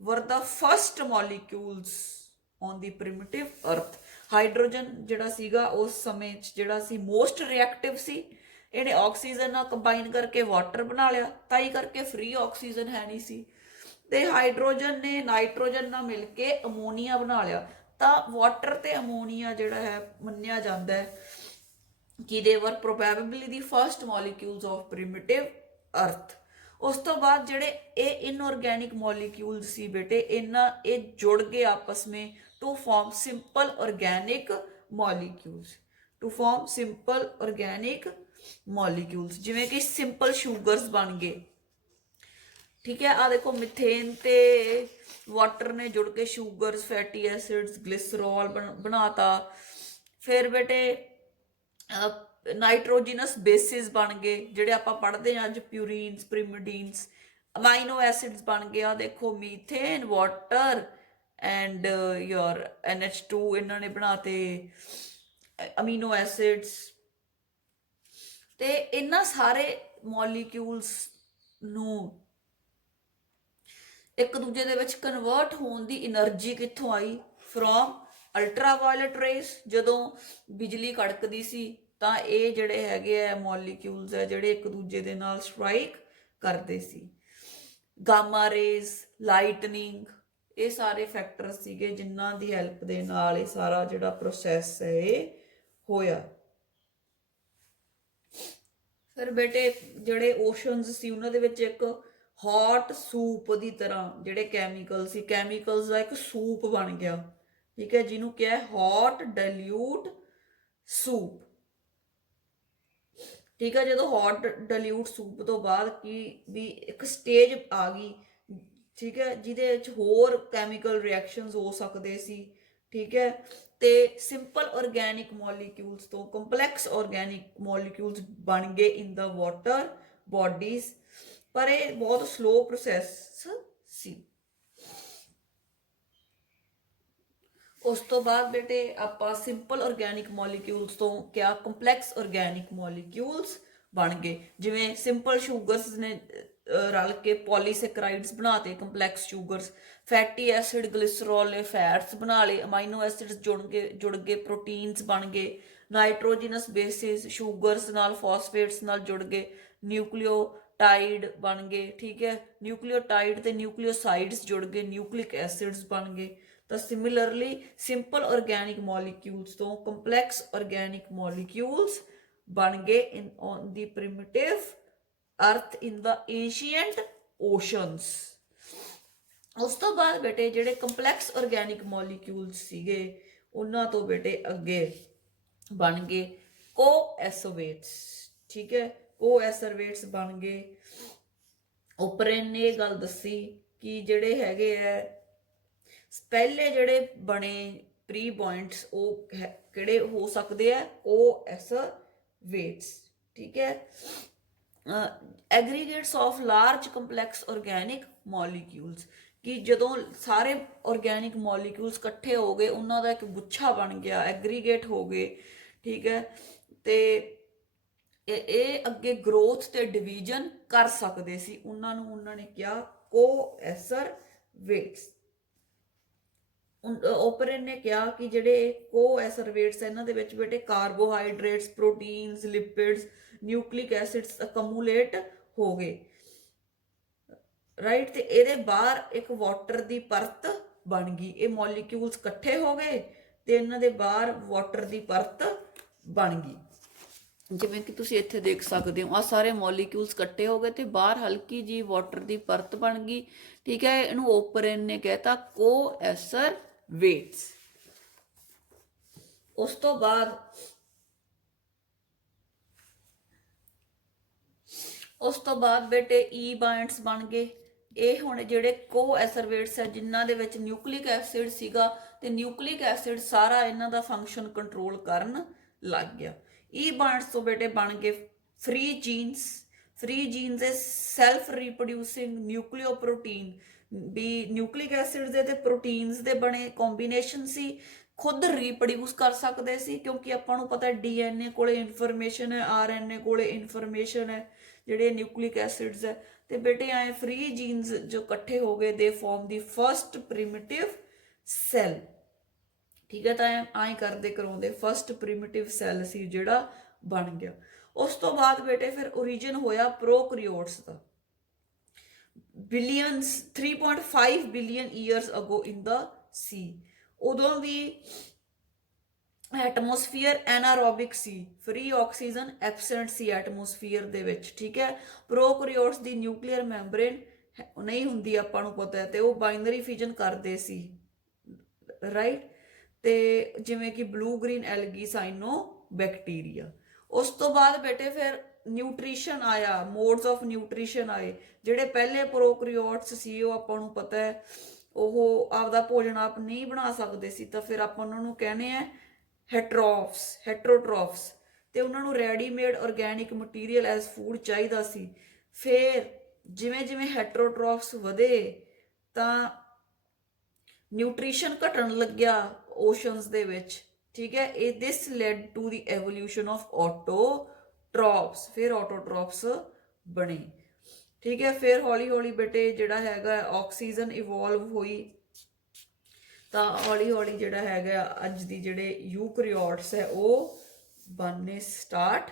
were the first molecules on the primitive earth. Hydrogen जिहड़ा सीगा उस समय जिहड़ा सी मोस्ट रिएक्टिव सी, इहने ऑक्सीजन नाल कंबाइन करके वाटर बना लिया, ताई करके फ्री ऑक्सीजन है नहीं सी, ते हाइड्रोजन ने नाइट्रोजन नाल मिल के अमोनीया बना लिया। तां वाटर ते अमोनीया जिहड़ा है मन्निया जांदा है कि they were probably the first molecules of primitive earth. उस तो बाद जिहड़े ये इनऑर्गेनिक मॉलिक्यूल्स सी बेटे इन्ना ये जुड़ गए आपस में to form simple organic molecules, to form simple organic molecules, जिवें कि सिंपल शुगर्स बन गए, ठीक है। आ देखो मिथेन ते वाटर ने जुड़ के शुगर्स, फैटी एसिड्स, ग्लिसरॉल बनाता। फिर बेटे नाइट्रोजिनस बेसिस बन गए, जिहड़े आपां पढ़दे हां अज, प्यूरीन्स, प्रिमिडीन्स, अमाइनो एसिड्स बन गया। देखो methane, water and your NH2 इन्होंने बनाते अमीनो एसिड्स। ते इन्ना सारे मॉलिक्यूल्स नूं एक दूजे दे विच कन्वर्ट होने की एनर्जी कित्थों आई? फ्रॉम अल्ट्रावायलट रेस, जदों बिजली कड़कदी सी ਤਾਂ ਇਹ ਜਿਹੜੇ ਹੈਗੇ ਆ ਮੋਲੀਕਿਊਲਸ ਆ ਜਿਹੜੇ ਇੱਕ ਦੂਜੇ ਦੇ ਨਾਲ ਸਟ੍ਰਾਈਕ ਕਰਦੇ ਸੀ। ਗਾਮਾ ਰੇਜ਼, ਲਾਈਟਨਿੰਗ, ਇਹ ਸਾਰੇ ਫੈਕਟਰ ਸੀਗੇ ਜਿਨ੍ਹਾਂ ਦੀ ਹੈਲਪ ਦੇ ਨਾਲ ਇਹ ਸਾਰਾ ਜਿਹੜਾ ਪ੍ਰੋਸੈਸ ਹੈ ਇਹ ਹੋਇਆ। ਫਿਰ ਬੇਟੇ ਜਿਹੜੇ ਓਸ਼ਨਸ ਸੀ ਉਹਨਾਂ ਦੇ ਵਿੱਚ ਇੱਕ ਹੌਟ ਸੂਪ ਦੀ ਤਰ੍ਹਾਂ ਜਿਹੜੇ ਕੈਮੀਕਲ ਸੀ, ਕੈਮੀਕਲਸ ਦਾ ਇੱਕ ਸੂਪ ਬਣ ਗਿਆ, ਠੀਕ ਹੈ, ਜਿਹਨੂੰ ਕਿਹਾ ਹੌਟ ਡਾਇਲਿਊਟ ਸੂਪ, ਠੀਕ ਹੈ। ਜਦੋਂ ਹੌਟ ਡਾਇਲਿਊਟ ਸੂਪ ਤੋਂ ਬਾਅਦ ਕੀ ਵੀ ਇੱਕ ਸਟੇਜ ਆ ਗਈ, ਠੀਕ ਹੈ, ਜਿਹਦੇ ਵਿੱਚ ਹੋਰ ਕੈਮੀਕਲ ਰਿਐਕਸ਼ਨਸ ਹੋ ਸਕਦੇ ਸੀ, ਠੀਕ ਹੈ, ਤੇ ਸਿੰਪਲ ਆਰਗੈਨਿਕ ਮੋਲੀਕਿਊਲਸ ਤੋਂ ਕੰਪਲੈਕਸ ਆਰਗੈਨਿਕ ਮੋਲੀਕਿਊਲਸ ਬਣ ਗਏ ਇਨ ਦਾ ਵਾਟਰ ਬੋਡੀਜ਼, ਪਰ ਇਹ ਬਹੁਤ ਸਲੋ ਪ੍ਰੋਸੈਸ ਸੀ। ਉਸ ਤੋਂ ਬਾਅਦ ਬੇਟੇ ਆਪਾਂ ਸਿੰਪਲ ਆਰਗੈਨਿਕ ਮੋਲੀਕਿਊਲਸ ਤੋਂ ਕਿਆ ਕੰਪਲੈਕਸ ਆਰਗੈਨਿਕ ਮੋਲੀਕਿਊਲਸ ਬਣ ਗਏ। ਜਿਵੇਂ ਸਿੰਪਲ ਸ਼ੂਗਰਸ ਨੇ ਰਲ ਕੇ ਪੋਲੀਸੈਕਰਾਈਡਸ ਬਣਾਤੇ, ਕੰਪਲੈਕਸ ਸ਼ੂਗਰਸ, ਫੈਟੀ ਐਸਿਡ ਗਲਿਸਰੋਲ ਨੇ ਫੈਟਸ ਬਣਾ ਲਏ, ਅਮਾਈਨੋ ਐਸਿਡਸ ਜੁੜ ਗਏ ਪ੍ਰੋਟੀਨਸ ਬਣ ਗਏ, ਨਾਈਟ੍ਰੋਜਨਸ ਬੇਸਿਸ ਸ਼ੂਗਰਸ ਨਾਲ ਫਾਸਫੇਟਸ ਨਾਲ ਜੁੜ ਗਏ, ਨਿਊਕਲੀਓਟਾਈਡ ਬਣ ਗਏ, ਠੀਕ ਹੈ, ਨਿਊਕਲੀਓਟਾਈਡ ਤੇ ਨਿਊਕਲੀਓਸਾਈਡਸ ਜੁੜ ਗਏ, ਨਿਊਕਲਿਕ ਐਸਿਡਸ ਬਣ ਗਏ। ਤਾਂ ਸਿਮਿਲਰਲੀ ਸਿੰਪਲ ਆਰਗੈਨਿਕ ਮੋਲੀਕਿਊਲਸ ਤੋਂ ਕੰਪਲੈਕਸ ਆਰਗੈਨਿਕ ਮੋਲੀਕਿਊਲਸ ਬਣ ਗਏ ਇਨ ਔਨ ਦੀ ਪ੍ਰਿਮਿਟਿਵ ਅਰਥ ਇਨ ਦਾ ਏਸ਼ੀਐਂਟ ਓਸ਼ਨਸ। ਉਸ ਤੋਂ ਬਾਅਦ ਬੇਟੇ ਜਿਹੜੇ ਕੰਪਲੈਕਸ ਆਰਗੈਨਿਕ ਮੋਲੀਕਿਊਲਸ ਸੀਗੇ ਉਹਨਾਂ ਤੋਂ ਬੇਟੇ ਅੱਗੇ ਬਣ ਗਏ ਕੋਐਸੋਵੇਟਸ, ਠੀਕ ਹੈ, ਕੋਐਸਰਵੇਟਸ ਬਣ ਗਏ। ਓਪਰਨ ਨੇ ਇਹ ਗੱਲ ਦੱਸੀ ਕਿ ਜਿਹੜੇ ਹੈਗੇ ਆ ਪਹਿਲੇ ਜਿਹੜੇ ਬਣੇ ਪ੍ਰੀ ਪੁਆਇੰਟਸ ਉਹ ਕਿਹੜੇ ਹੋ ਸਕਦੇ ਆ, ਕੋਐਸਰਵੇਟਸ, ਠੀਕ ਹੈ। Aggregates of large complex organic molecules, ਕਿ ਜਦੋਂ ਸਾਰੇ ਆਰਗੈਨਿਕ ਮੋਲੀਕਿਊਲਸ ਇਕੱਠੇ ਹੋ ਗਏ ਉਹਨਾਂ ਦਾ ਇੱਕ ਗੁੱਛਾ ਬਣ ਗਿਆ, ਐਗਰੀਗੇਟ ਹੋ ਗਏ, ਠੀਕ ਹੈ, ਤੇ ਇਹ ਅੱਗੇ ਗਰੋਥ ਤੇ ਡਿਵੀਜ਼ਨ ਕਰ ਸਕਦੇ ਸੀ, ਉਹਨਾਂ ਨੂੰ ਉਹਨਾਂ ਨੇ ਕਿਹਾ ਕੋਐਸਰਵੇਟਸ। ਓਪਰਨ ਨੇ ਕਿਹਾ ਕਿ ਜਿਹੜੇ ਕੋਐਸਰਵੇਟਸ ਇਹਨਾਂ ਦੇ ਵਿੱਚ ਬੇਟੇ ਕਾਰਬੋਹਾਈਡਰੇਟਸ, ਪ੍ਰੋਟੀਨਸ, ਲਿਪਿਡਸ, ਨਿਊਕਲਿਕ ਐਸਿਡਸ ਅਕਮੂਲੇਟ ਹੋ ਗਏ, ਰਾਈਟ, ਤੇ ਇਹਦੇ ਬਾਹਰ ਇੱਕ ਵਾਟਰ ਦੀ ਪਰਤ ਬਣ ਗਈ। ਇਹ ਮੋਲੀਕਿਊਲਸ ਇਕੱਠੇ ਹੋ ਗਏ ਤੇ ਇਹਨਾਂ ਦੇ ਬਾਹਰ ਵਾਟਰ ਦੀ ਪਰਤ ਬਣ ਗਈ, ਜਿਵੇਂ ਕਿ ਤੁਸੀਂ ਇੱਥੇ ਦੇਖ ਸਕਦੇ ਹੋ, ਆ ਸਾਰੇ ਮੋਲੀਕਿਊਲਸ ਇਕੱਠੇ ਹੋ ਗਏ ਤੇ ਬਾਹਰ ਹਲਕੀ ਜੀ ਵਾਟਰ ਦੀ ਪਰਤ ਬਣ ਗਈ, ਠੀਕ ਹੈ। ਇਹਨੂੰ ਓਪਰਨ ਨੇ ਕਹਿਤਾ ਕੋਐਸਰਵੇਟਸ। ਉਸ ਤੋਂ ਬਾਅਦ ਬੇਟੇ ਈ ਬਾਇੰਡਸ ਬਣ ਗਏ। ਇਹ ਹੁਣ ਜਿਹੜੇ ਕੋਐਸਰਵੇਟਸ ਹੈ ਜਿਨ੍ਹਾਂ ਦੇ ਵਿੱਚ ਨਿਊਕਲਿਕ ਐਸਿਡ ਸੀਗਾ ਤੇ ਨਿਊਕਲਿਕ ਐਸਿਡ ਸਾਰਾ ਇਹਨਾਂ ਦਾ ਫੰਕਸ਼ਨ ਕੰਟਰੋਲ ਕਰਨ ਲੱਗ ਗਿਆ। ਈ ਬਾਇੰਡਸ ਤੋਂ ਬੇਟੇ ਬਣ ਗਏ free genes. Free genes is self reproducing nucleoprotein, ਵੀ ਨਿਊਕਲਿਕ ਐਸਿਡ ਦੇ ਤੇ ਪ੍ਰੋਟੀਨਸ ਦੇ ਬਣੇ ਕੰਬੀਨੇਸ਼ਨ ਸੀ, ਖੁਦ ਰੀਪਰੋਡਿਊਸ ਕਰ ਸਕਦੇ ਸੀ, ਕਿਉਂਕਿ ਆਪਾਂ ਨੂੰ ਪਤਾ ਡੀਐਨਏ ਕੋਲੇ ਇਨਫੋਰਮੇਸ਼ਨ ਹੈ, ਆਰਐਨਏ ਕੋਲੇ ਇਨਫੋਰਮੇਸ਼ਨ ਹੈ, ਜਿਹੜੇ ਨਿਊਕਲਿਕ ਐਸਿਡਸ ਹੈ, ਤੇ ਬੇਟੇ ਆਏ ਫ੍ਰੀ ਜੀਨਸ ਜੋ ਇਕੱਠੇ ਹੋ ਗਏ ਦੇ ਫਾਰਮ ਦੀ ਫਸਟ ਪ੍ਰਿਮਿਟਿਵ ਸੈੱਲ, ਠੀਕ ਹੈ। ਤਾਂ ਐਂ ਕਰਦੇ ਕਰਾਉਂਦੇ ਫਸਟ ਪ੍ਰਿਮਿਟਿਵ ਸੈੱਲ ਸੀ ਜਿਹੜਾ ਬਣ ਗਿਆ। ਉਸ ਤੋਂ ਬਾਅਦ ਬੇਟੇ ਫਿਰ ਓਰੀਜਨ ਹੋਇਆ ਪ੍ਰੋਕੈਰੀਓਟਸ ਦਾ, ਬਿਲੀਅਨਸ 3.5 ਬਿਲੀਅਨ ਈਅਰਸ ਅਗੋ ਇਨ ਦਾ ਸੀ। ਉਦੋਂ ਵੀ ਐਟਮੋਸਫੀਅਰ ਐਨਾਰੋਬਿਕ ਸੀ, ਫ੍ਰੀ ਆਕਸੀਜਨ ਐਬਸੈਂਟ ਸੀ ਐਟਮੋਸਫੀਅਰ ਦੇ ਵਿੱਚ, ਠੀਕ ਹੈ। ਪ੍ਰੋਕੈਰੀਓਟਸ ਦੀ ਨਿਊਕਲੀਅਰ ਮੈਂਬਰੇਨ ਨਹੀਂ ਹੁੰਦੀ ਆਪਾਂ ਨੂੰ ਪਤਾ ਹੈ, ਤੇ ਉਹ ਬਾਈਨਰੀ ਫਿਜ਼ਨ ਕਰਦੇ ਸੀ, ਰਾਈਟ, ਤੇ ਜਿਵੇਂ ਕਿ ਬਲੂ ਗ੍ਰੀਨ ਐਲਗੀ, ਸਾਈਨੋ ਬੈਕਟੀਰੀਆ। ਉਸ ਤੋਂ ਬਾਅਦ ਬੇਟੇ ਫਿਰ ਨਿਊਟ੍ਰੀਸ਼ਨ ਆਇਆ, ਮੋਡਸ ਆਫ ਨਿਊਟ੍ਰੀਸ਼ਨ ਆਏ। ਜਿਹੜੇ ਪਹਿਲੇ ਪ੍ਰੋਕੈਰੀਓਟਸ ਸੀ ਉਹ ਆਪਾਂ ਨੂੰ ਪਤਾ ਹੈ ਉਹ ਆਪਦਾ ਭੋਜਨ ਆਪ ਨਹੀਂ ਬਣਾ ਸਕਦੇ ਸੀ, ਤਾਂ ਫਿਰ ਆਪਾਂ ਉਹਨਾਂ ਨੂੰ ਕਹਿੰਦੇ ਆ ਹੈਟਰੋਟ੍ਰੋਫਸ, ਤੇ ਉਹਨਾਂ ਨੂੰ readymade organic material as food ਚਾਹੀਦਾ ਸੀ। ਫਿਰ ਜਿਵੇਂ ਜਿਵੇਂ ਹੈਟਰੋਟ੍ਰੋਫਸ ਵਧੇ ਤਾਂ ਨਿਊਟ੍ਰੀਸ਼ਨ ਘਟਣ ਲੱਗਿਆ ਓਸ਼ਨਸ ਦੇ ਵਿੱਚ, ਠੀਕ ਹੈ। ਦਿਸ lead to the evolution of ਆਟੋਟ੍ਰੋਫਸ, ਫਿਰ ਆਟੋਟ੍ਰੋਫਸ ਬਣੇ, ਠੀਕ ਹੈ। ਫਿਰ ਹੌਲੀ ਹੌਲੀ ਬੇਟੇ ਜਿਹੜਾ ਹੈਗਾ ਆਕਸੀਜਨ ਇਵੋਲਵ ਹੋਈ, ਤਾਂ ਹੌਲੀ ਹੌਲੀ ਜਿਹੜਾ ਹੈਗਾ ਅੱਜ ਦੀ ਜਿਹੜੇ ਯੂਕੈਰੀਓਟਸ ਹੈ ਉਹ ਬਣਨੇ ਸਟਾਰਟ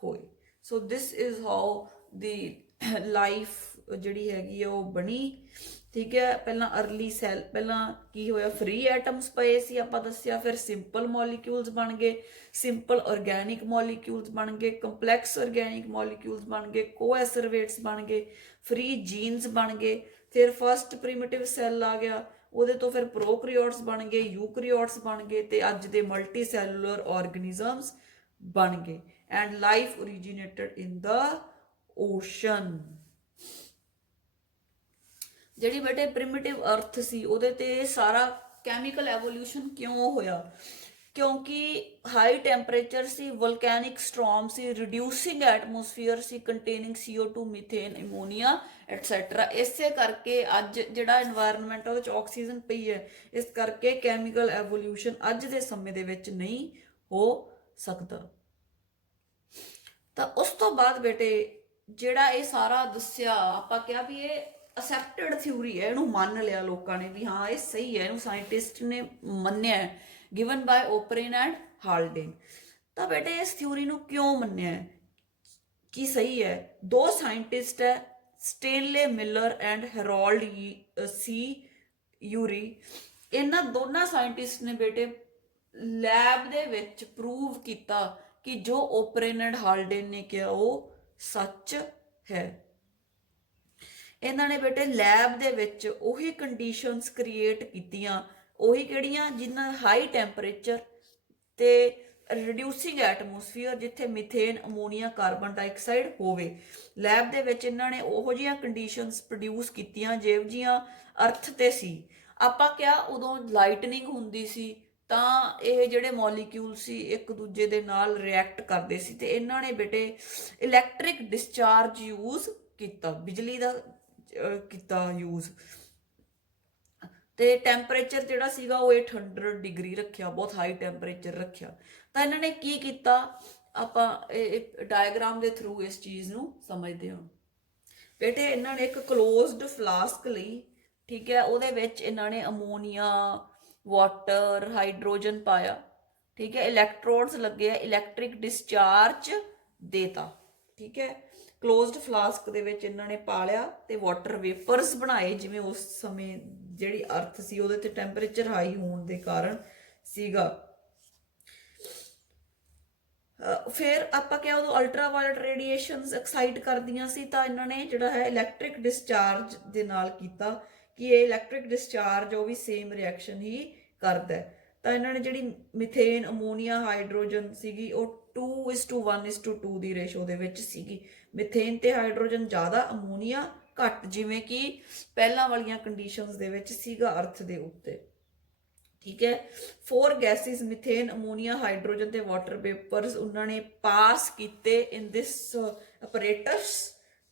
ਹੋਏ। ਸੋ this is how the life ਜਿਹੜੀ ਹੈਗੀ ਆ ਉਹ ਬਣੀ। ਠੀਕ ਹੈ, ਪਹਿਲਾਂ ਅਰਲੀ ਸੈੱਲ, ਪਹਿਲਾਂ ਕੀ ਹੋਇਆ, ਫ੍ਰੀ ਐਟਮਸ ਪਏ ਸੀ ਆਪਾਂ ਦੱਸਿਆ, ਫਿਰ ਸਿੰਪਲ ਮੋਲੀਕਿਊਲਸ ਬਣ ਗਏ, ਸਿੰਪਲ ਆਰਗੈਨਿਕ ਮੋਲੀਕਿਊਲਸ ਬਣ ਗਏ, ਕੰਪਲੈਕਸ ਆਰਗੈਨਿਕ ਮੋਲੀਕਿਊਲਸ ਬਣ ਗਏ, ਕੋਐਸਰਵੇਟਸ ਬਣ ਗਏ, ਫ੍ਰੀ ਜੀਨਸ ਬਣ ਗਏ, ਫਿਰ ਫਸਟ ਪ੍ਰਿਮਿਟਿਵ ਸੈੱਲ ਆ ਗਿਆ, ਉਹਦੇ ਤੋਂ ਫਿਰ ਪ੍ਰੋਕੈਰੀਓਟਸ ਬਣ ਗਏ, ਯੂਕੈਰੀਓਟਸ ਬਣ ਗਏ, ਤੇ ਅੱਜ ਦੇ ਮਲਟੀ ਸੈਲੂਲਰ ਆਰਗੇਨਿਜ਼ਮਸ ਬਣ ਗਏ। And life originated in the ocean. ਜਿਹੜੀ ਬੇਟੇ ਪ੍ਰਿਮਿਟਿਵ ਅਰਥ ਸੀ ਉਹਦੇ ਤੇ ਸਾਰਾ ਕੈਮੀਕਲ ਐਵੋਲੂਸ਼ਨ ਕਿਉਂ ਹੋਇਆ? ਕਿਉਂਕਿ ਹਾਈ ਟੈਂਪਰੇਚਰ ਸੀ, ਵੋਲਕੈਨਿਕ ਸਟ੍ਰੋਮ ਸੀ, ਰਿਡਿਊਸਿੰਗ ਐਟਮੋਸਫੀਅਰ ਸੀ ਕੰਟੇਨਿੰਗ CO2, ਮੀਥੇਨ, ਅਮੋਨੀਆ ਐਟਸੈਟਰਾ। ਇਸੇ ਕਰਕੇ ਅੱਜ ਜਿਹੜਾ এনवायरमेंट ਉਹਦੇ ਚ ਆਕਸੀਜਨ ਪਈ ਹੈ, ਇਸ ਕਰਕੇ ਕੈਮੀਕਲ ਐਵੋਲੂਸ਼ਨ ਅੱਜ ਦੇ ਸਮੇਂ ਦੇ ਵਿੱਚ ਨਹੀਂ ਹੋ ਸਕਦਾ। ਤਾਂ ਉਸ ਤੋਂ ਬਾਅਦ ਬੇਟੇ ਜਿਹੜਾ ਇਹ ਸਾਰਾ ਦੱਸਿਆ, ਆਪਾਂ ਕਿਹਾ ਵੀ ਇਹ ਅਸੈਪਟਡ ਥਿਊਰੀ ਹੈ, ਇਹਨੂੰ ਮੰਨ ਲਿਆ ਲੋਕਾਂ ਨੇ ਵੀ ਹਾਂ ਇਹ ਸਹੀ ਹੈ, ਇਹਨੂੰ ਸਾਇੰਟਿਸਟ ਨੇ ਮੰਨਿਆ ਹੈ, ਗਿਵਨ ਬਾय ਓਪਰਿਨ ਐਂਡ ਹਾਲਡੇਨ। ਤਾਂ ਬੇਟੇ ਇਸ ਥਿਊਰੀ ਨੂੰ ਕਿਉਂ ਮੰਨਿਆ ਹੈ ਕਿ ਸਹੀ ਹੈ? ਦੋ ਸਾਇੰਟਿਸਟ ਹੈ, ਸਟੇਨਲੇ ਮਿਲਰ ਐਂਡ ਹੈਰੋਲਡ ਸੀ ਯੂਰੀ। ਇਹਨਾਂ ਦੋਨਾਂ ਸਾਇੰਟਿਸਟ ਨੇ ਬੇਟੇ ਲੈਬ ਦੇ ਵਿੱਚ ਪ੍ਰੂਵ ਕੀਤਾ ਕਿ ਜੋ ਓਪਰਿਨ ਐਂਡ ਹਾਲਡੇਨ ਨੇ ਕਿਹਾ ਉਹ ਸੱਚ ਹੈ। ਇਹਨਾਂ ਨੇ ਬੇਟੇ ਲੈਬ ਦੇ ਵਿੱਚ ਉਹੀ ਕੰਡੀਸ਼ਨਸ ਕ੍ਰੀਏਟ ਕੀਤੀਆਂ, ਉਹੀ ਕਿਹੜੀਆਂ, ਜਿਨ੍ਹਾਂ ਹਾਈ ਟੈਂਪਰੇਚਰ ਤੇ ਰਿਡਿਊਸਿੰਗ ਐਟਮੋਸਫੀਅਰ, ਜਿੱਥੇ ਮਿਥੇਨ, ਅਮੋਨੀਆ, ਕਾਰਬਨ ਡਾਈਆਕਸਾਈਡ ਹੋਵੇ। ਲੈਬ ਦੇ ਵਿੱਚ ਇਹਨਾਂ ਨੇ ਉਹੋ ਜਿਹੀਆਂ ਕੰਡੀਸ਼ਨਸ ਪ੍ਰੋਡਿਊਸ ਕੀਤੀਆਂ ਜਿਹੋ ਜਿਹੀਆਂ ਅਰਥ ਤੇ ਸੀ। ਆਪਾਂ ਕਿਹਾ ਉਦੋਂ ਲਾਈਟਨਿੰਗ ਹੁੰਦੀ ਸੀ ਤਾਂ ਇਹ ਜਿਹੜੇ ਮੋਲੀਕਿਊਲ ਸੀ ਇੱਕ ਦੂਜੇ ਦੇ ਨਾਲ ਰਿਐਕਟ ਕਰਦੇ ਸੀ, ਤੇ ਇਹਨਾਂ ਨੇ ਬੇਟੇ ਇਲੈਕਟ੍ਰਿਕ ਡਿਸਚਾਰਜ ਯੂਜ਼ ਕੀਤਾ, ਬਿਜਲੀ ਦਾ ਕੀਤਾ ਯੂਜ਼, ਤੇ ਟੈਂਪਰੇਚਰ ਜਿਹੜਾ ਸੀਗਾ ਉਹ 800 ਡਿਗਰੀ ਰੱਖਿਆ, ਬਹੁਤ ਹਾਈ ਟੈਂਪਰੇਚਰ ਰੱਖਿਆ। ਤਾਂ ਇਹਨਾਂ ਨੇ ਕੀ ਕੀਤਾ, ਆਪਾਂ ਇਹ ਡਾਇਗਰਾਮ ਦੇ ਥਰੂ ਇਸ ਚੀਜ਼ ਨੂੰ ਸਮਝਦੇ ਹਾਂ। ਬੇਟੇ ਇਹਨਾਂ ਨੇ ਇੱਕ ਕਲੋਜ਼ਡ ਫਲਾਸਕ ਲਈ, ਠੀਕ ਹੈ, ਉਹਦੇ ਵਿੱਚ ਇਹਨਾਂ ਨੇ ਅਮੋਨੀਆ, ਵਾਟਰ, ਹਾਈਡਰੋਜਨ ਪਾਇਆ, ਠੀਕ ਹੈ, ਇਲੈਕਟ੍ਰੋਡਸ ਲੱਗੇ ਆ, ਇਲੈਕਟ੍ਰਿਕ ਡਿਸਚਾਰਜ ਦੇਤਾ, ਠੀਕ ਹੈ। ਕਲੋਜ਼ਡ ਫਲਾਸਕ ਦੇ ਵਿੱਚ ਇਹਨਾਂ ਨੇ ਪਾ ਲਿਆ ਤੇ ਵਾਟਰ ਵੇਪਰਸ ਬਣਾਏ, ਜਿਵੇਂ ਉਸ ਸਮੇਂ ਜਿਹੜੀ ਅਰਥ ਸੀ ਉਹਦੇ ਤੇ ਟੈਂਪਰੇਚਰ ਹਾਈ ਹੋਣ ਦੇ ਕਾਰਨ ਸੀਗਾ। ਫਿਰ ਆਪਾਂ ਕਿਹਾ ਉਦੋਂ ਅਲਟਰਾਵਾਇਲਟ ਰੇਡੀਏਸ਼ਨਸ ਐਕਸਾਈਟ ਕਰਦੀਆਂ ਸੀ, ਤਾਂ ਇਹਨਾਂ ਨੇ ਜਿਹੜਾ ਹੈ ਇਲੈਕਟ੍ਰਿਕ ਡਿਸਚਾਰਜ ਦੇ ਨਾਲ ਕੀਤਾ ਕਿ ਇਹ ਇਲੈਕਟ੍ਰਿਕ ਡਿਸਚਾਰਜ ਉਹ ਵੀ ਸੇਮ ਰਿਐਕਸ਼ਨ ਹੀ ਕਰਦਾ। ਤਾਂ ਇਹਨਾਂ ਨੇ ਜਿਹੜੀ ਮਿਥੇਨ, ਅਮੋਨੀਆ, ਹਾਈਡਰੋਜਨ ਸੀਗੀ ਉਹ 2:1:2 ਦੀ ਰੇਸ਼ੋ ਦੇ ਵਿੱਚ ਸੀਗੀ। ਮਿਥੇਨ ਤੇ ਹਾਈਡਰੋਜਨ ਜ਼ਿਆਦਾ, ਅਮੋਨੀਆ ਘੱਟ, ਜਿਵੇਂ ਕਿ ਪਹਿਲਾਂ ਵਾਲੀਆਂ ਕੰਡੀਸ਼ਨਸ ਦੇ ਵਿੱਚ ਸੀਗਾ ਅਰਥ ਦੇ ਉੱਤੇ, ਠੀਕ ਹੈ। 4 ਗੈਸਿਸ ਮਿਥੇਨ, ਅਮੋਨੀਆ, ਹਾਈਡਰੋਜਨ ਤੇ ਵਾਟਰ ਵੇਪਰਸ ਉਹਨਾਂ ਨੇ ਪਾਸ ਕੀਤੇ ਇਨ ਦਿਸ ਆਪਰੇਟਸ,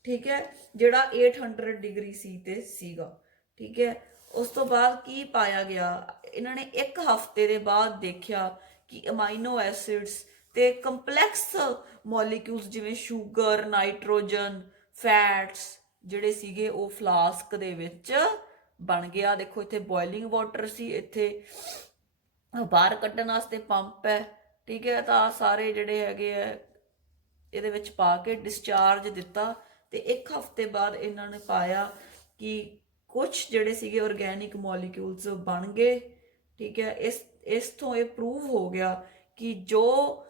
ਠੀਕ ਹੈ, ਜਿਹੜਾ 800 ਡਿਗਰੀ ਸੀ ਤੇ ਸੀਗਾ, ਠੀਕ ਹੈ। ਉਸ ਤੋਂ ਬਾਅਦ ਕੀ ਪਾਇਆ ਗਿਆ, ਇਹਨਾਂ ਨੇ 1 ਹਫ਼ਤੇ ਦੇ ਬਾਅਦ ਦੇਖਿਆ ਕਿ ਅਮਾਈਨੋ ਐਸਿਡਸ ਤੇ ਕੰਪਲੈਕਸ ਮੋਲੀਕਿਊਲਸ ਜਿਵੇਂ ਸ਼ੂਗਰ, ਨਾਈਟ੍ਰੋਜਨ, ਫੈਟਸ ਜਿਹੜੇ ਸੀਗੇ ਉਹ ਫਲਾਸਕ ਦੇ ਵਿੱਚ ਬਣ ਗਿਆ। ਦੇਖੋ ਇੱਥੇ ਬੋਇਲਿੰਗ ਵਾਟਰ ਸੀ, ਇੱਥੇ ਬਾਹਰ ਕੱਢਣ ਵਾਸਤੇ ਪੰਪ ਹੈ, ਠੀਕ ਹੈ। ਤਾਂ ਸਾਰੇ ਜਿਹੜੇ ਹੈਗੇ ਆ ਇਹਦੇ ਵਿੱਚ ਪਾ ਕੇ ਡਿਸਚਾਰਜ ਦਿੱਤਾ, ਤੇ 1 ਹਫ਼ਤੇ ਬਾਅਦ ਇਹਨਾਂ ਨੇ ਪਾਇਆ ਕਿ ਕੁਛ ਜਿਹੜੇ ਸੀਗੇ ਆਰਗੈਨਿਕ ਮੋਲੀਕਿਊਲਸ ਬਣ ਗਏ, ਠੀਕ ਹੈ। ਇਸ ਤੋਂ ਇਹ ਪ੍ਰੂਵ ਹੋ ਗਿਆ ਕਿ ਜੋ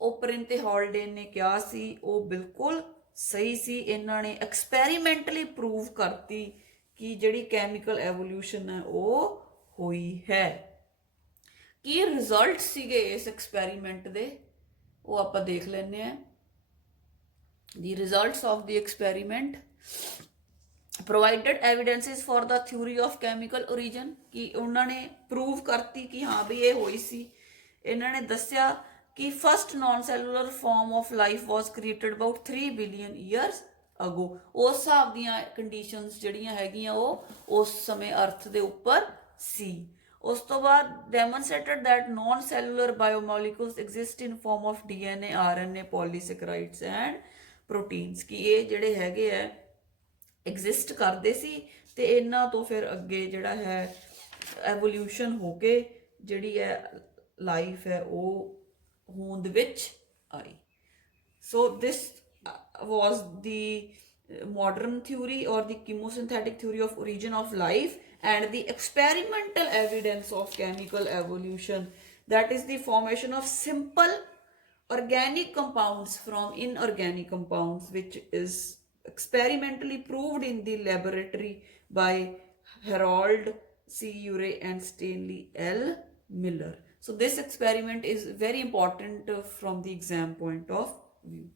ਓਪਰਿਨ ਤੇ ਹਾਲਡੇਨ ਨੇ ਕਿਹਾ ਸੀ ਉਹ ਬਿਲਕੁਲ ਸਹੀ ਸੀ। ਇਹਨਾਂ ਨੇ ਐਕਸਪੈਰੀਮੈਂਟਲੀ ਪ੍ਰੂਵ ਕਰਤੀ ਕਿ ਜਿਹੜੀ ਕੈਮੀਕਲ ਐਵੋਲੂਸ਼ਨ ਹੈ ਉਹ ਹੋਈ ਹੈ। ਕੀ ਰਿਜ਼ਲਟ ਸੀਗੇ ਇਸ ਐਕਸਪੈਰੀਮੈਂਟ ਦੇ, ਉਹ ਆਪਾਂ ਦੇਖ ਲੈਂਦੇ ਹਾਂ। The results of the experiment provided evidences for the theory of chemical origin, ਕਿ ਉਹਨਾਂ ਨੇ ਪ੍ਰੂਵ ਕਰਤੀ ਕਿ ਹਾਂ ਵੀ ਇਹ ਹੋਈ ਸੀ। ਇਹਨਾਂ ਨੇ ਦੱਸਿਆ ਕਿ first non cellular form of life was created about 3 billion years ago. ਉਸ ਹਿਸਾਬ ਦੀਆਂ ਕੰਡੀਸ਼ਨਸ ਜਿਹੜੀਆਂ ਹੈਗੀਆਂ ਉਹ ਉਸ ਸਮੇਂ ਅਰਥ ਦੇ ਉੱਪਰ ਸੀ। ਉਸ ਤੋਂ ਬਾਅਦ demonstrated that non cellular biomolecules exist in form of DNA, RNA, polysaccharides and proteins, ਕਿ ਇਹ ਜਿਹੜੇ ਹੈਗੇ ਆ ਐਗਜ਼ਿਸਟ ਕਰਦੇ ਸੀ, ਤੇ ਇਹਨਾਂ ਤੋਂ ਫਿਰ ਅੱਗੇ ਜਿਹੜਾ ਹੈ ਐਵੋਲਿਊਸ਼ਨ ਹੋ ਕੇ ਜਿਹੜੀ ਹੈ ਲਾਈਫ ਹੈ ਉਹ ਹੋਂਦ ਵਿੱਚ ਆਈ। So this was the modern theory or the chemosynthetic theory of origin of life and the experimental evidence of chemical evolution, that is the formation of simple organic compounds from inorganic compounds, which is experimentally proved in the laboratory by Harold C. Urey and Stanley L. Miller. So this experiment is very important from the exam point of view.